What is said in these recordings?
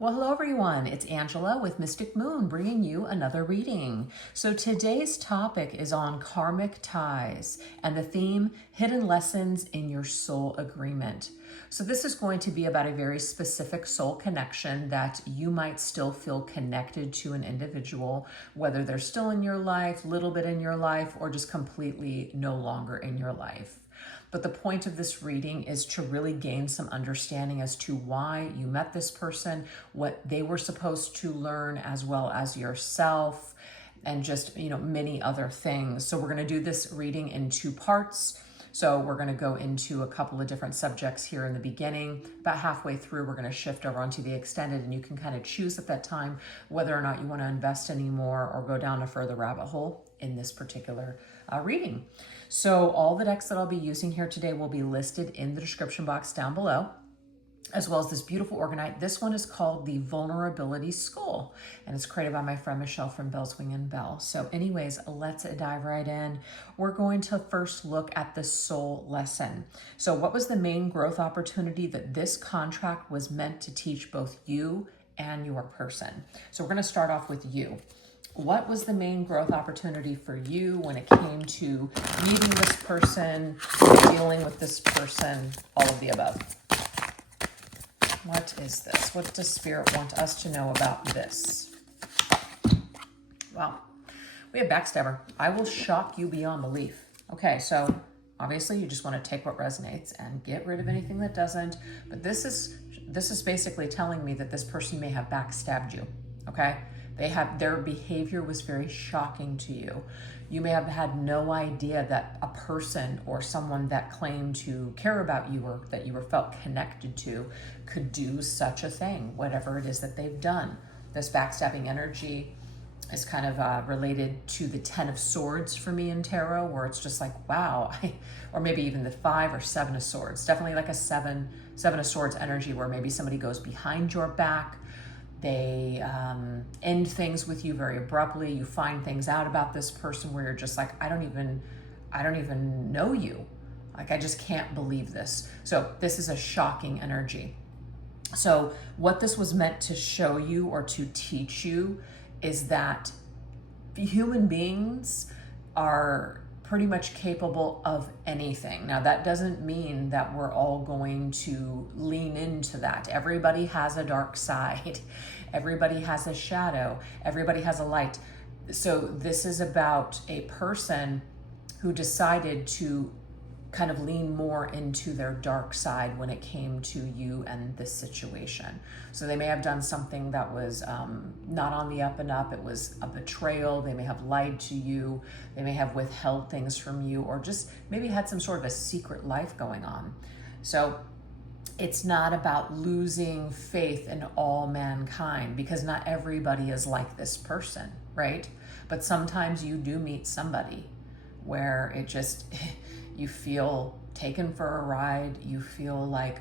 Well, hello everyone. It's Angela with Mystic Moon bringing you another reading. So today's topic is on karmic ties and the theme, hidden lessons in your soul agreement. So this is going to be about a very specific soul connection that you might still feel connected to an individual, whether they're still in your life, little bit in your life, or just completely no longer in your life. But the point of this reading is to really gain some understanding as to why you met this person, what they were supposed to learn, as well as yourself, and just, many other things. So we're going to do this reading in two parts. So we're going to go into a couple of different subjects here in the beginning. About halfway through, we're going to shift over onto the extended, and you can kind of choose at that time whether or not you want to invest any more or go down a further rabbit hole in this particular reading. So all the decks that I'll be using here today will be listed in the description box down below, as well as this beautiful orgonite. This one is called the Vulnerability Skull, and it's created by my friend Michelle from Bell's Wing and Bell. So anyways, let's dive right in. We're going to first look at the soul lesson. So what was the main growth opportunity that this contract was meant to teach both you and your person? So we're going to start off with you. What was the main growth opportunity for you when it came to meeting this person, dealing with this person, all of the above? What is this? What does Spirit want us to know about this? Wow. We have backstabber. I will shock you beyond belief. Okay, so obviously you just want to take what resonates and get rid of anything that doesn't. But this is basically telling me that this person may have backstabbed you. Okay? Their behavior was very shocking to you. You may have had no idea that a person or someone that claimed to care about you or that you were felt connected to could do such a thing, whatever it is that they've done. This backstabbing energy is kind of related to the 10 of Swords for me in tarot, where it's just like, wow, or maybe even the 5 or 7 of Swords. Definitely like a 7 of Swords energy, where maybe somebody goes behind your back. They end things with you very abruptly. You find things out about this person where you're just like, I don't even know you. Like, I just can't believe this. So this is a shocking energy. So what this was meant to show you or to teach you is that human beings are pretty much capable of anything. Now, that doesn't mean that we're all going to lean into that. Everybody has a dark side. Everybody has a shadow. Everybody has a light. So this is about a person who decided to kind of lean more into their dark side when it came to you and this situation. So they may have done something that was not on the up and up. It was a betrayal. They may have lied to you. They may have withheld things from you, or just maybe had some sort of a secret life going on. So it's not about losing faith in all mankind, because not everybody is like this person, right? But sometimes you do meet somebody where it just, you feel taken for a ride. You feel like,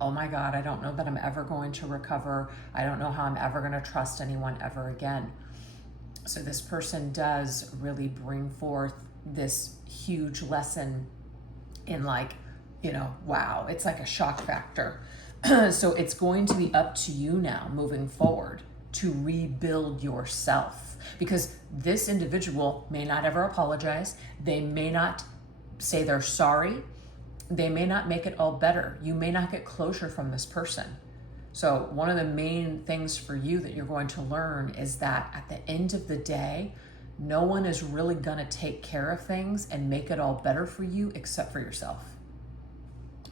oh my God, I don't know that I'm ever going to recover. I don't know how I'm ever going to trust anyone ever again. So this person does really bring forth this huge lesson in, like, wow, it's like a shock factor. So it's going to be up to you now moving forward to rebuild yourself, because this individual may not ever apologize. They may not say they're sorry. They may not make it all better. You may not get closure from this person. So one of the main things for you that you're going to learn is that at the end of the day, no one is really going to take care of things and make it all better for you except for yourself.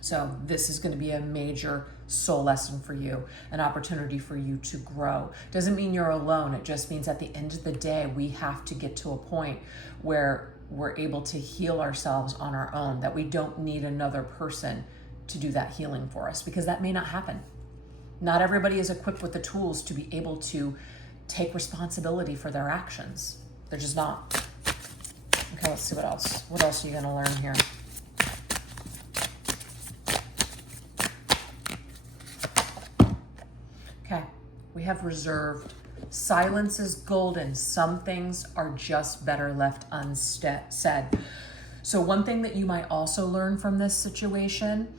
So this is going to be a major soul lesson for you, an opportunity for you to grow. Doesn't mean you're alone. It just means at the end of the day, we have to get to a point where we're able to heal ourselves on our own, that we don't need another person to do that healing for us, because that may not happen. Not everybody is equipped with the tools to be able to take responsibility for their actions. They're just not. Okay, let's see what else. What else are you going to learn here? Okay, we have reserved. Silence is golden. Some things are just better left unsaid. So one thing that you might also learn from this situation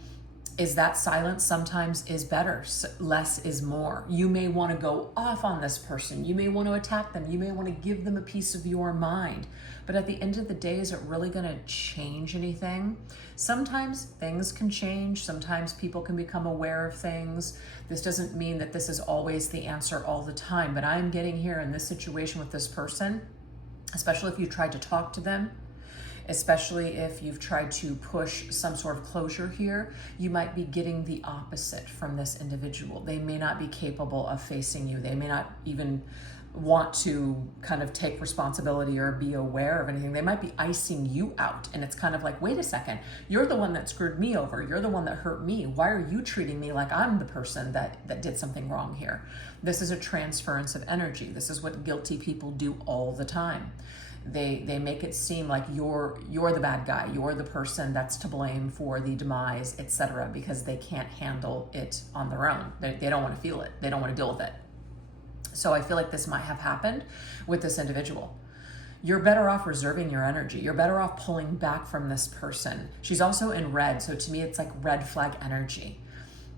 is that silence sometimes is better. Less is more. You may want to go off on this person. You may want to attack them. You may want to give them a piece of your mind. But at the end of the day, is it really going to change anything? Sometimes things can change. Sometimes people can become aware of things. This doesn't mean that this is always the answer all the time. But I'm getting here in this situation with this person, especially if you tried to talk to them, especially if you've tried to push some sort of closure here, you might be getting the opposite from this individual. They may not be capable of facing you. They may not even want to kind of take responsibility or be aware of anything. They might be icing you out. And it's kind of like, wait a second, you're the one that screwed me over. You're the one that hurt me. Why are you treating me like I'm the person that did something wrong here? This is a transference of energy. This is what guilty people do all the time. They make it seem like you're the bad guy, you're the person that's to blame for the demise, etc., because they can't handle it on their own. They don't want to feel it. They don't want to deal with it. So I feel like this might have happened with this individual. You're better off reserving your energy. You're better off pulling back from this person. She's also in red, so to me it's like red flag energy.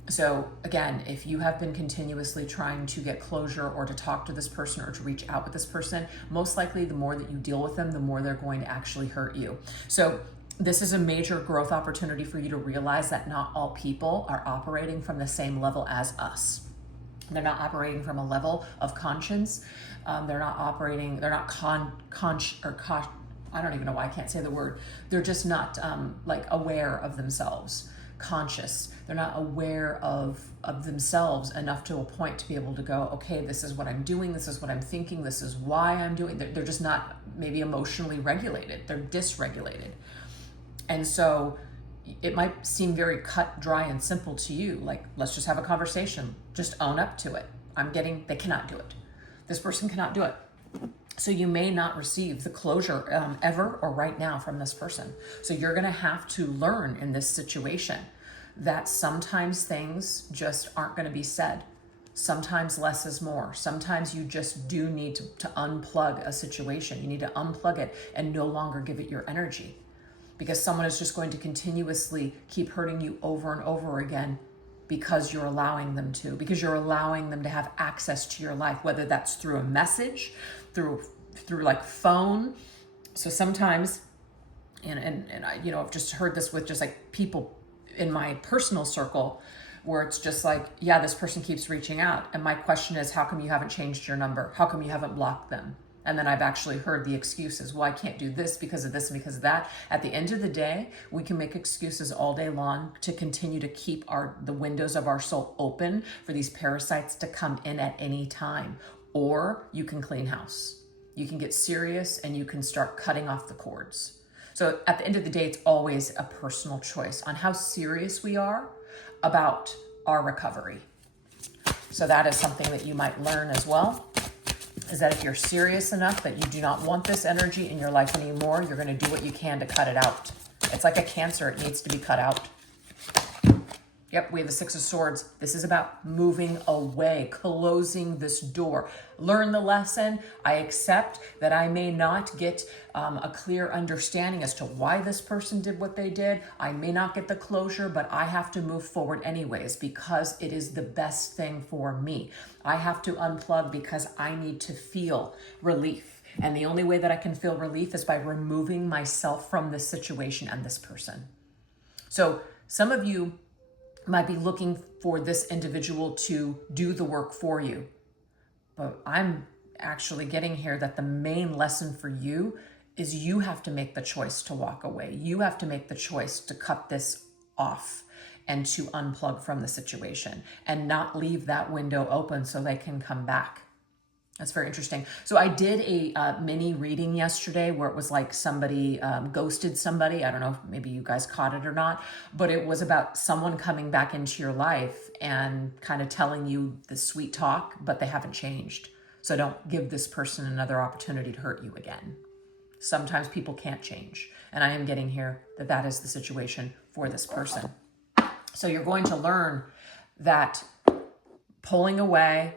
So again, if you have been continuously trying to get closure or to talk to this person or to reach out with this person, most likely the more that you deal with them, the more they're going to actually hurt you. So this is a major growth opportunity for you to realize that not all people are operating from the same level as us. They're not operating from a level of conscience. They're not operating, they're not I don't even know why I can't say the word. They're just not like aware of themselves. Conscious. They're not aware of themselves enough to a point to be able to go, okay, this is what I'm doing, this is what I'm thinking, this is why I'm doing. They're just not maybe emotionally regulated. They're dysregulated. And so it might seem very cut, dry, and simple to you. Like, let's just have a conversation. Just own up to it. They cannot do it. This person cannot do it. So you may not receive the closure ever or right now from this person. So you're going to have to learn in this situation that sometimes things just aren't going to be said. Sometimes less is more. Sometimes you just do need to unplug a situation. You need to unplug it and no longer give it your energy, because someone is just going to continuously keep hurting you over and over again because you're allowing them to, because you're allowing them to have access to your life, whether that's through a message, through like phone. So sometimes, and I, I've just heard this with just like people in my personal circle, where it's just like, yeah, this person keeps reaching out. And my question is, how come you haven't changed your number? How come you haven't blocked them? And then I've actually heard the excuses. Well, I can't do this because of this and because of that. At the end of the day, we can make excuses all day long to continue to keep the windows of our soul open for these parasites to come in at any time. Or you can clean house. You can get serious and you can start cutting off the cords. So at the end of the day, it's always a personal choice on how serious we are about our recovery. So that is something that you might learn as well, is that if you're serious enough that you do not want this energy in your life anymore, you're going to do what you can to cut it out. It's like a cancer. It needs to be cut out. Yep, we have the Six of Swords. This is about moving away, closing this door. Learn the lesson. I accept that I may not get a clear understanding as to why this person did what they did. I may not get the closure, but I have to move forward anyways because it is the best thing for me. I have to unplug because I need to feel relief. And the only way that I can feel relief is by removing myself from this situation and this person. So some of you might be looking for this individual to do the work for you. But I'm actually getting here that the main lesson for you is you have to make the choice to walk away. You have to make the choice to cut this off and to unplug from the situation and not leave that window open so they can come back. That's very interesting. So I did a mini reading yesterday where it was like somebody ghosted somebody. I don't know if maybe you guys caught it or not, but it was about someone coming back into your life and kind of telling you the sweet talk, but they haven't changed. So don't give this person another opportunity to hurt you again. Sometimes people can't change. And I am getting here that is the situation for this person. So you're going to learn that pulling away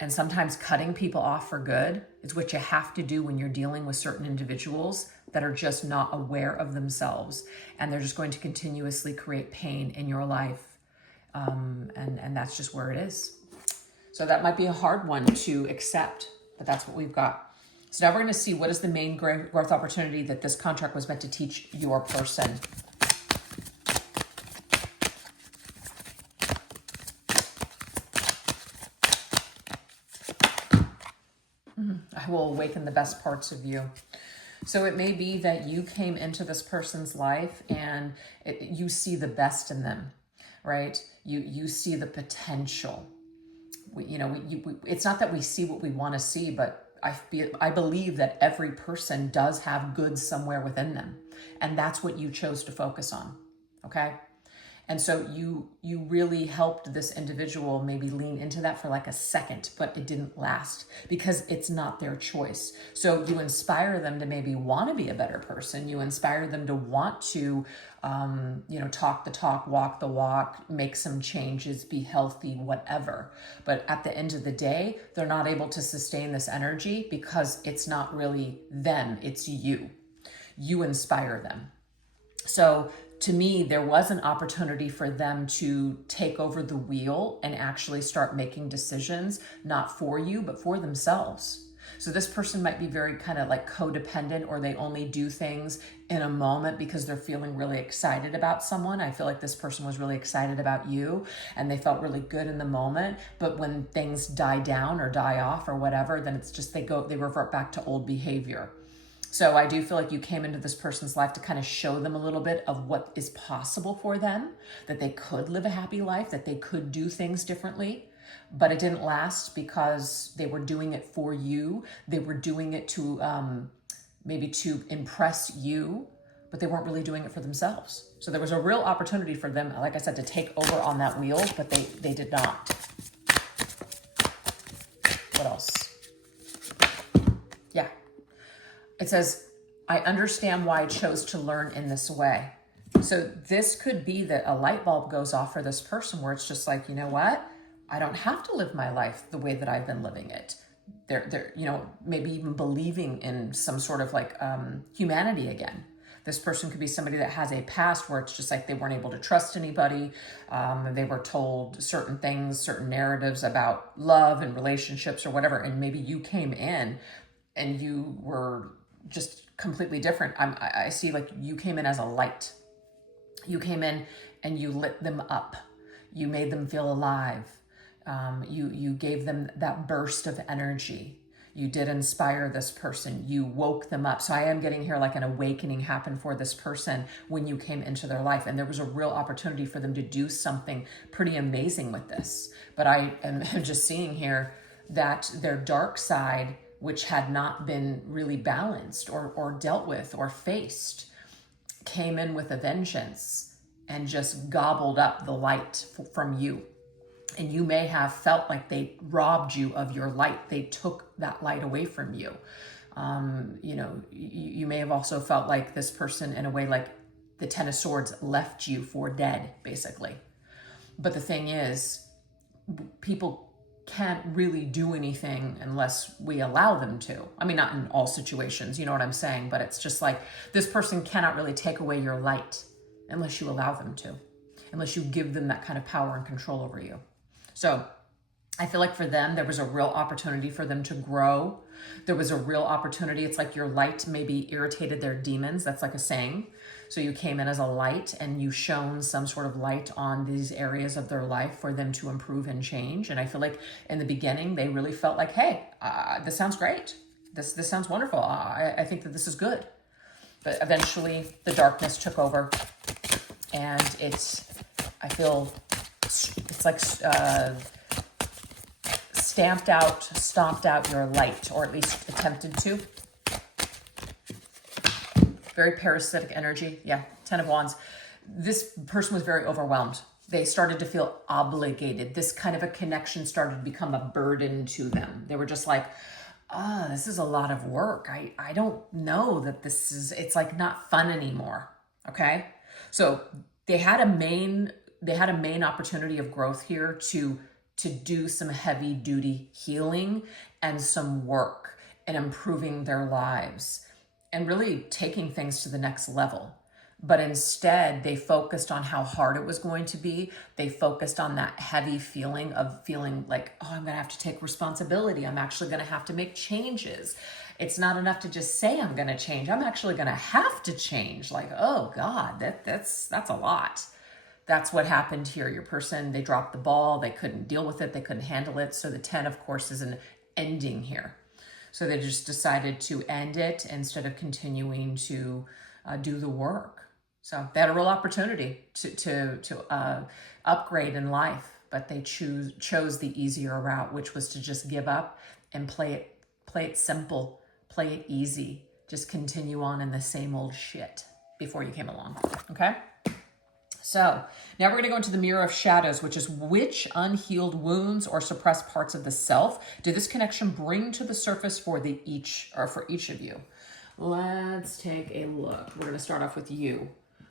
and sometimes cutting people off for good is what you have to do when you're dealing with certain individuals that are just not aware of themselves. And they're just going to continuously create pain in your life. And that's just where it is. So that might be a hard one to accept, but that's what we've got. So now we're going to see what is the main growth opportunity that this contract was meant to teach your person. I will awaken the best parts of you. So it may be that you came into this person's life and you see the best in them, right? You see the potential. It's not that we see what we want to see, but I believe that every person does have good somewhere within them. And that's what you chose to focus on, okay? And so you really helped this individual maybe lean into that for like a second, but it didn't last because it's not their choice. So you inspire them to maybe want to be a better person. You inspire them to want to, talk the talk, walk the walk, make some changes, be healthy, whatever. But at the end of the day, they're not able to sustain this energy because it's not really them, it's you. You inspire them. So to me, there was an opportunity for them to take over the wheel and actually start making decisions, not for you, but for themselves. So this person might be very kind of like codependent, or they only do things in a moment because they're feeling really excited about someone. I feel like this person was really excited about you and they felt really good in the moment. But when things die down or die off or whatever, then it's just they revert back to old behavior. So I do feel like you came into this person's life to kind of show them a little bit of what is possible for them, that they could live a happy life, that they could do things differently. But it didn't last because they were doing it for you. They were doing it to maybe to impress you, but they weren't really doing it for themselves. So there was a real opportunity for them, like I said, to take over on that wheel, but they did not. What else? Yeah. It says, I understand why I chose to learn in this way. So this could be that a light bulb goes off for this person where it's just like, you know what? I don't have to live my life the way that I've been living it. They're maybe even believing in some sort of like humanity again. This person could be somebody that has a past where it's just like they weren't able to trust anybody. They were told certain things, certain narratives about love and relationships or whatever. And maybe you came in and you were just completely different. I see like you came in as a light. You came in and you lit them up. You made them feel alive. You gave them that burst of energy. You did inspire this person. You woke them up. So I am getting here like an awakening happened for this person when you came into their life. And there was a real opportunity for them to do something pretty amazing with this. But I am just seeing here that their dark side, which had not been really balanced or dealt with or faced, came in with a vengeance and just gobbled up the light from you. And you may have felt like they robbed you of your light. They took that light away from you. You may have also felt like this person, in a way, like the Ten of Swords left you for dead, basically. But the thing is, people can't really do anything unless we allow them to. I mean, not in all situations, you know what I'm saying? But it's just like this person cannot really take away your light unless you allow them to, unless you give them that kind of power and control over you. So I feel like for them, there was a real opportunity for them to grow. There was a real opportunity. It's like your light maybe irritated their demons. That's like a saying. So you came in as a light and you shone some sort of light on these areas of their life for them to improve and change. And I feel like in the beginning, they really felt like, hey, this sounds great. This sounds wonderful. I think that this is good. But eventually the darkness took over and I feel it's like stomped out your light, or at least attempted to. Very parasitic energy. Yeah, Ten of Wands. This person was very overwhelmed. They started to feel obligated. This kind of a connection started to become a burden to them. They were just like, this is a lot of work. I don't know that it's like not fun anymore. Okay. So they had a main opportunity of growth here to do some heavy duty healing and some work and improving their lives and really taking things to the next level. but instead they focused on how hard it was going to be. They focused on that heavy feeling of feeling like, oh, I'm gonna have to take responsibility. I'm actually gonna have to make changes. It's not enough to just say I'm gonna change. I'm actually gonna have to change. Like, oh God, that's a lot. That's what happened here. Your person, they dropped the ball. They couldn't deal with it. They couldn't handle it. So the 10, of course, is an ending here. So they just decided to end it instead of continuing to do the work. So they had a real opportunity to upgrade in life, but they chose the easier route, which was to just give up and play it simple, play it easy, just continue on in the same old shit before you came along. Okay. So now we're going to go into the mirror of shadows, which is which unhealed wounds or suppressed parts of the self did this connection bring to the surface for each of you? Let's take a look. We're going to start off with you.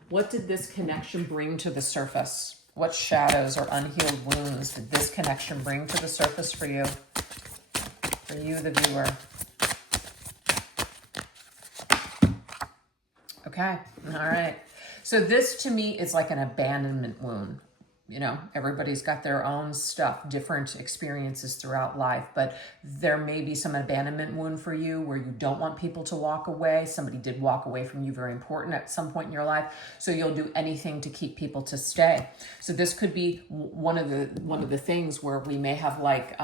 What did this connection bring to the surface? What shadows or unhealed wounds did this connection bring to the surface for you? For you, the viewer. Okay. All right. So this to me is like an abandonment wound. You know, everybody's got their own stuff, different experiences throughout life, but there may be some abandonment wound for you where you don't want people to walk away. Somebody did walk away from you, very important at some point in your life. So you'll do anything to keep people to stay. So this could be one of the things where we may have like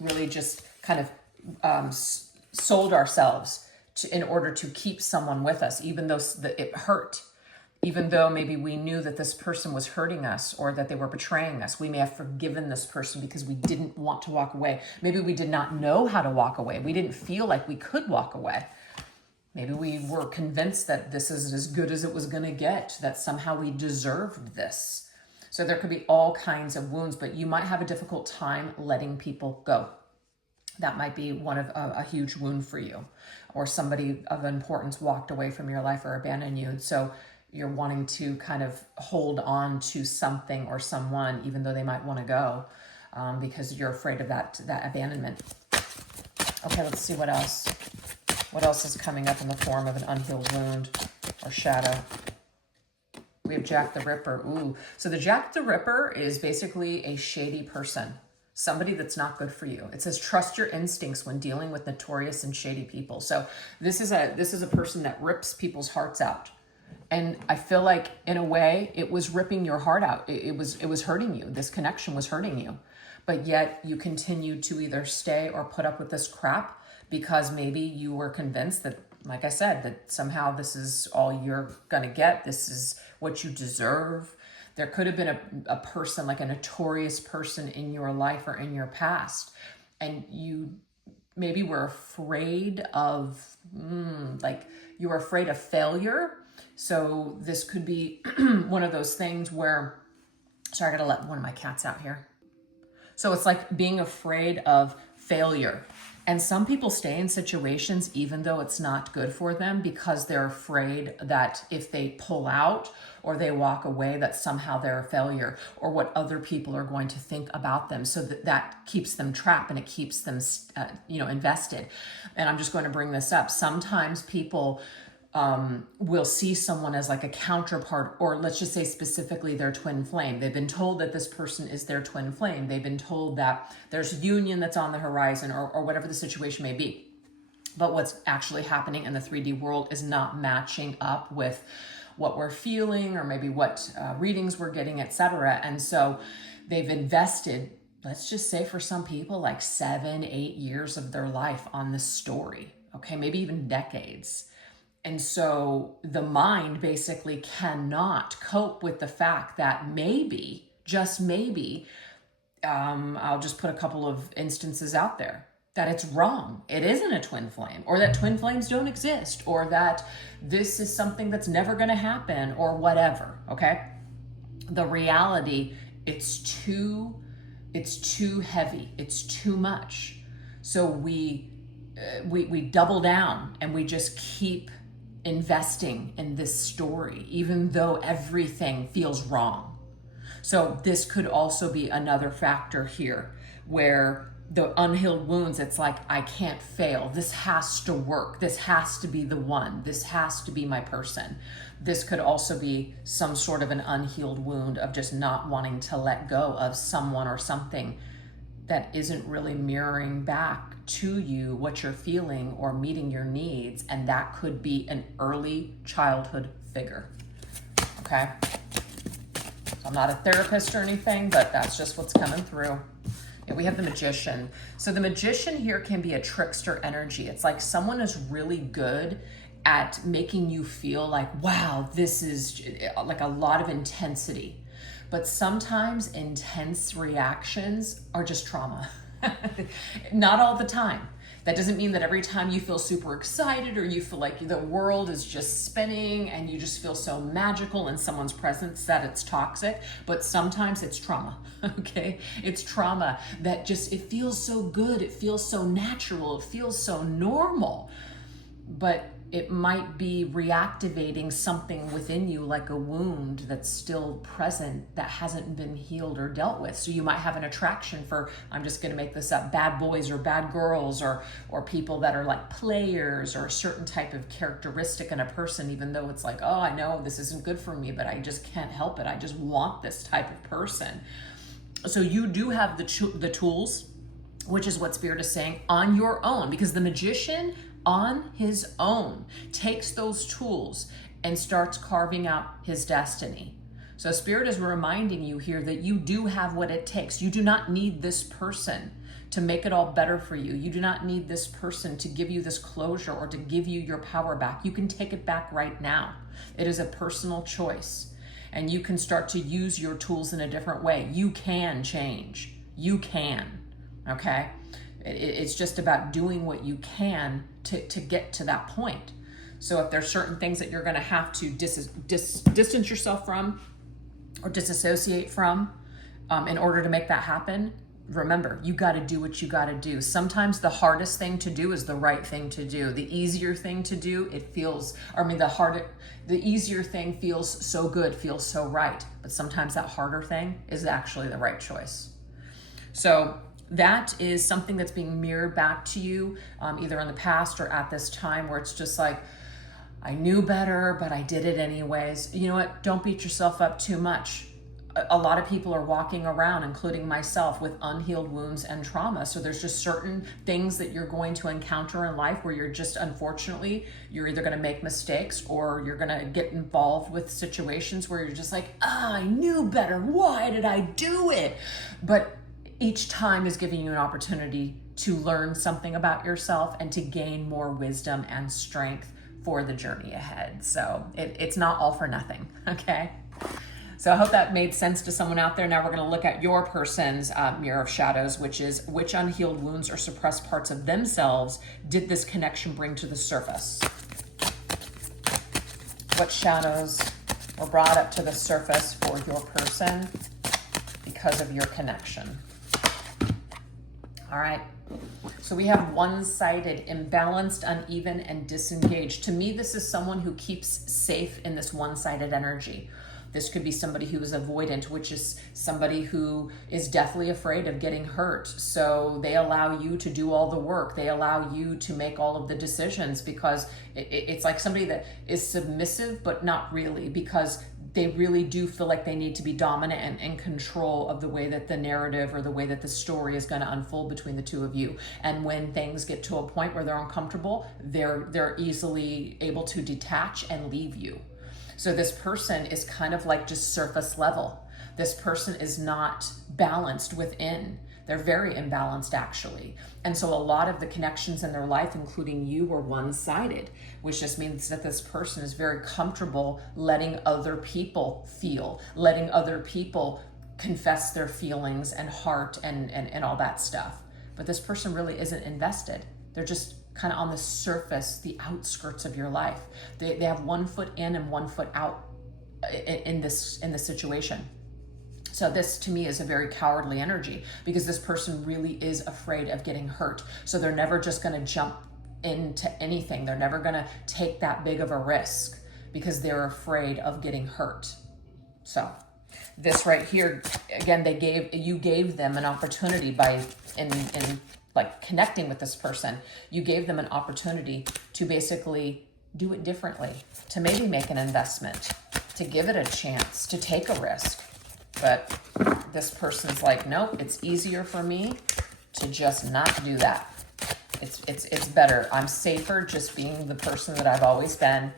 really just kind of sold ourselves in order to keep someone with us, even though it hurt. Even though maybe we knew that this person was hurting us or that they were betraying us, we may have forgiven this person because we didn't want to walk away. Maybe we did not know how to walk away. We didn't feel like we could walk away. Maybe we were convinced that this is as good as it was going to get, that somehow we deserved this. So there could be all kinds of wounds, but you might have a difficult time letting people go. That might be one of a huge wound for you, or somebody of importance walked away from your life or abandoned you. So you're wanting to kind of hold on to something or someone, even though they might want to go, because you're afraid of that abandonment. Okay, let's see what else. What else is coming up in the form of an unhealed wound or shadow? We have Jack the Ripper. Ooh, so the Jack the Ripper is basically a shady person. Somebody that's not good for you. It says trust your instincts when dealing with notorious and shady people. So this is a person that rips people's hearts out. And I feel like in a way it was ripping your heart out. It was hurting you. This connection was hurting you. But yet you continued to either stay or put up with this crap because maybe you were convinced that, like I said, that somehow this is all you're going to get. This is what you deserve. There could have been a person, like a notorious person in your life or in your past. And you maybe were afraid of, you were afraid of failure. So this could be one of those things where, sorry, I gotta let one of my cats out here. So it's like being afraid of failure. And some people stay in situations even though it's not good for them because they're afraid that if they pull out or they walk away, that somehow they're a failure or what other people are going to think about them. So that keeps them trapped and it keeps them, invested. And I'm just going to bring this up. Sometimes people will see someone as like a counterpart, or let's just say specifically their twin flame. They've been told that this person is their twin flame. They've been told that there's union that's on the horizon or whatever the situation may be. But what's actually happening in the 3D world is not matching up with what we're feeling or maybe what readings we're getting, etc. And so they've invested, let's just say for some people, like 7-8 years of their life on this story. Okay, maybe even decades. And so the mind basically cannot cope with the fact that maybe, just maybe, I'll just put a couple of instances out there, that it's wrong. It isn't a twin flame, or that twin flames don't exist, or that this is something that's never going to happen, or whatever, okay? The reality, it's too heavy. It's too much. So we double down and we just keep investing in this story, even though everything feels wrong. So this could also be another factor here where the unhealed wounds, it's like, I can't fail. This has to work. This has to be the one. This has to be my person. This could also be some sort of an unhealed wound of just not wanting to let go of someone or something that isn't really mirroring back to you what you're feeling or meeting your needs. And that could be an early childhood figure. Okay? So I'm not a therapist or anything, but that's just what's coming through. Yeah, we have the Magician. So the Magician here can be a trickster energy. It's like someone is really good at making you feel like, wow, this is like a lot of intensity. But sometimes intense reactions are just trauma. Not all the time. That doesn't mean that every time you feel super excited or you feel like the world is just spinning and you just feel so magical in someone's presence that it's toxic, but sometimes it's trauma, okay? It's trauma that just, it feels so good, it feels so natural, it feels so normal, but it might be reactivating something within you, like a wound that's still present that hasn't been healed or dealt with. So you might have an attraction for, I'm just going to make this up, bad boys or bad girls, or people that are like players, or a certain type of characteristic in a person, even though it's like, oh, I know this isn't good for me, but I just can't help it. I just want this type of person. So you do have the tools, which is what Spirit is saying, on your own, because the Magician on his own takes those tools and starts carving out his destiny. So Spirit is reminding you here that you do have what it takes. You do not need this person to make it all better for you. You do not need this person to give you this closure or to give you your power back. You can take it back right now. It is a personal choice, and you can start to use your tools in a different way. You can change. You can, okay? It's just about doing what you can to get to that point. So if there's certain things that you're going to have to distance yourself from or disassociate from in order to make that happen, remember, you got to do what you got to do. Sometimes the hardest thing to do is the right thing to do. The easier thing to do, the easier thing feels so good, feels so right. But sometimes that harder thing is actually the right choice. So that is something that's being mirrored back to you, either in the past or at this time, where it's just like, I knew better, but I did it anyways. You know what? Don't beat yourself up too much. A lot of people are walking around, including myself, with unhealed wounds and trauma. So there's just certain things that you're going to encounter in life where you're just, unfortunately, you're either going to make mistakes or you're going to get involved with situations where you're just like, I knew better. Why did I do it? But each time is giving you an opportunity to learn something about yourself and to gain more wisdom and strength for the journey ahead. So it's not all for nothing, okay? So I hope that made sense to someone out there. Now we're going to look at your person's mirror of shadows, which is, which unhealed wounds or suppressed parts of themselves did this connection bring to the surface? What shadows were brought up to the surface for your person because of your connection? All right, so we have one-sided, imbalanced, uneven, and disengaged. To me, this is someone who keeps safe in this one-sided energy. This could be somebody who is avoidant, which is somebody who is deathly afraid of getting hurt. So they allow you to do all the work. They allow you to make all of the decisions, because it's like somebody that is submissive, but not really, because they really do feel like they need to be dominant and in control of the way that the narrative or the way that the story is going to unfold between the two of you. And when things get to a point where they're uncomfortable, they're easily able to detach and leave you. So this person is kind of like just surface level. This person is not balanced within. They're very imbalanced, actually. And so a lot of the connections in their life, including you, were one-sided, which just means that this person is very comfortable letting other people feel, letting other people confess their feelings and heart and all that stuff. But this person really isn't invested. They're just kind of on the surface, the outskirts of your life. They have 1 foot in and 1 foot out in this situation. So this, to me, is a very cowardly energy, because this person really is afraid of getting hurt. So they're never just going to jump into anything. They're never going to take that big of a risk because they're afraid of getting hurt. So This right here, again, you gave them an opportunity by, in like connecting with this person, you gave them an opportunity to basically do it differently, to maybe make an investment, to give it a chance, to take a risk. But this person's like, nope, it's easier for me to just not do that. It's better. I'm safer just being the person that I've always been,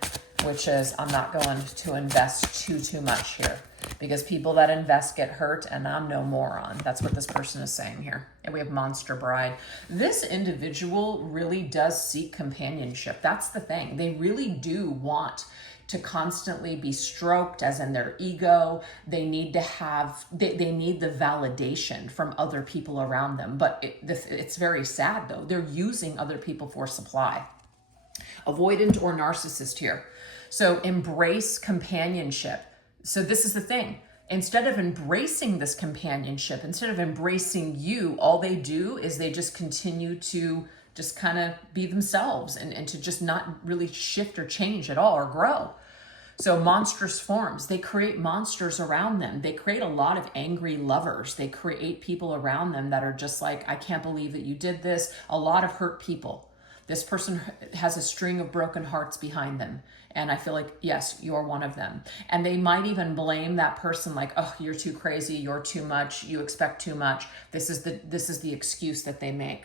which is I'm not going to invest too much here, because people that invest get hurt, and I'm no moron. That's what this person is saying here. And we have Monster Bride. This individual really does seek companionship. That's the thing. They really do want to constantly be stroked, as in their ego. They need to have, they need the validation from other people around them. But it's very sad though. They're using other people for supply. Avoidant or narcissist here. So embrace companionship. So this is the thing. Instead of embracing this companionship, instead of embracing you, all they do is they just continue to just kind of be themselves and to just not really shift or change at all or grow. So monstrous forms, they create monsters around them. They create a lot of angry lovers. They create people around them that are just like, I can't believe that you did this. A lot of hurt people. This person has a string of broken hearts behind them. And I feel like, yes, you're one of them. And they might even blame that person like, oh, you're too crazy. You're too much. You expect too much. This is the excuse that they make.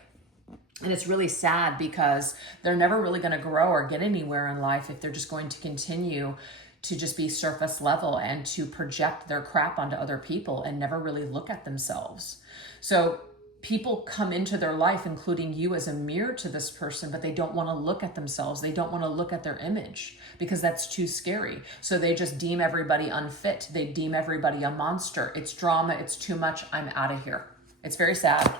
And it's really sad because they're never really going to grow or get anywhere in life if they're just going to continue to just be surface level and to project their crap onto other people and never really look at themselves. So people come into their life, including you, as a mirror to this person, but they don't want to look at themselves. They don't want to look at their image because that's too scary. So they just deem everybody unfit. They deem everybody a monster. It's drama. It's too much. I'm out of here. It's very sad.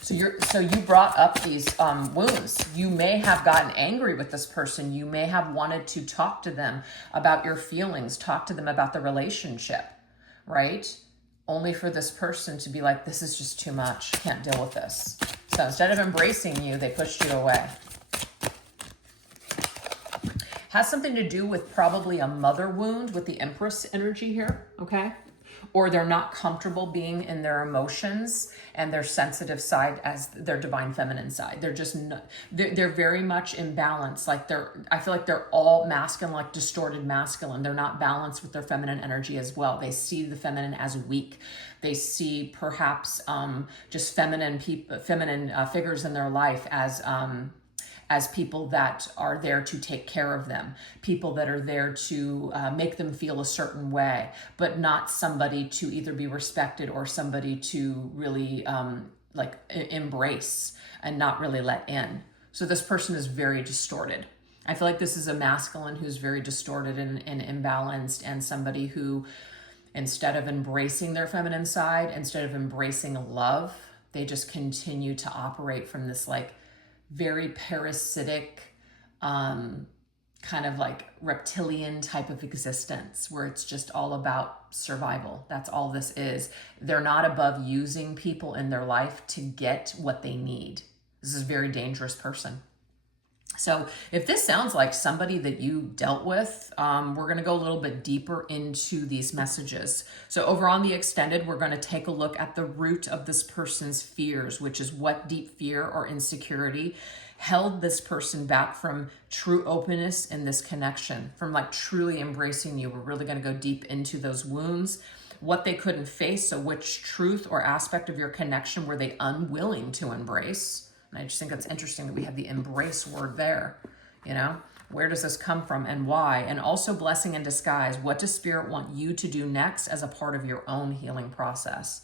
So you brought up these wounds. You may have gotten angry with this person. You may have wanted to talk to them about your feelings, talk to them about the relationship, right? Only for this person to be like, this is just too much. Can't deal with this. So instead of embracing you, they pushed you away. Has something to do with probably a mother wound with the Empress energy here, okay? Or they're not comfortable being in their emotions and their sensitive side as their divine feminine side. They're just, they're very much imbalanced. Like I feel like they're all masculine, like distorted masculine. They're not balanced with their feminine energy as well. They see the feminine as weak. They see perhaps just feminine figures in their life as people that are there to take care of them, people that are there to make them feel a certain way, but not somebody to either be respected or somebody to really embrace and not really let in. So this person is very distorted. I feel like this is a masculine who's very distorted and imbalanced, and somebody who, instead of embracing their feminine side, instead of embracing love, they just continue to operate from this like very parasitic, kind of like reptilian type of existence where it's just all about survival. That's all this is. They're not above using people in their life to get what they need. This is a very dangerous person. So if this sounds like somebody that you dealt with, we're going to go a little bit deeper into these messages. So over on the extended, we're going to take a look at the root of this person's fears, which is what deep fear or insecurity held this person back from true openness in this connection, from like truly embracing you. We're really going to go deep into those wounds, what they couldn't face. So which truth or aspect of your connection were they unwilling to embrace? And I just think it's interesting that we have the embrace word there, you know? Where does this come from and why? And also blessing in disguise. What does Spirit want you to do next as a part of your own healing process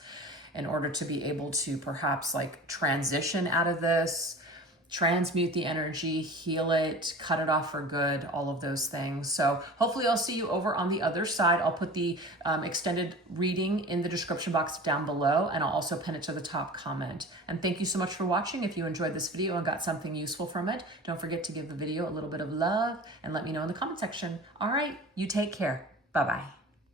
in order to be able to perhaps like transition out of this, transmute the energy, heal it, cut it off for good, all of those things. So hopefully I'll see you over on the other side. I'll put the extended reading in the description box down below, and I'll also pin it to the top comment. And thank you so much for watching. If you enjoyed this video and got something useful from it, don't forget to give the video a little bit of love and let me know in the comment section. All right, you take care. Bye-bye.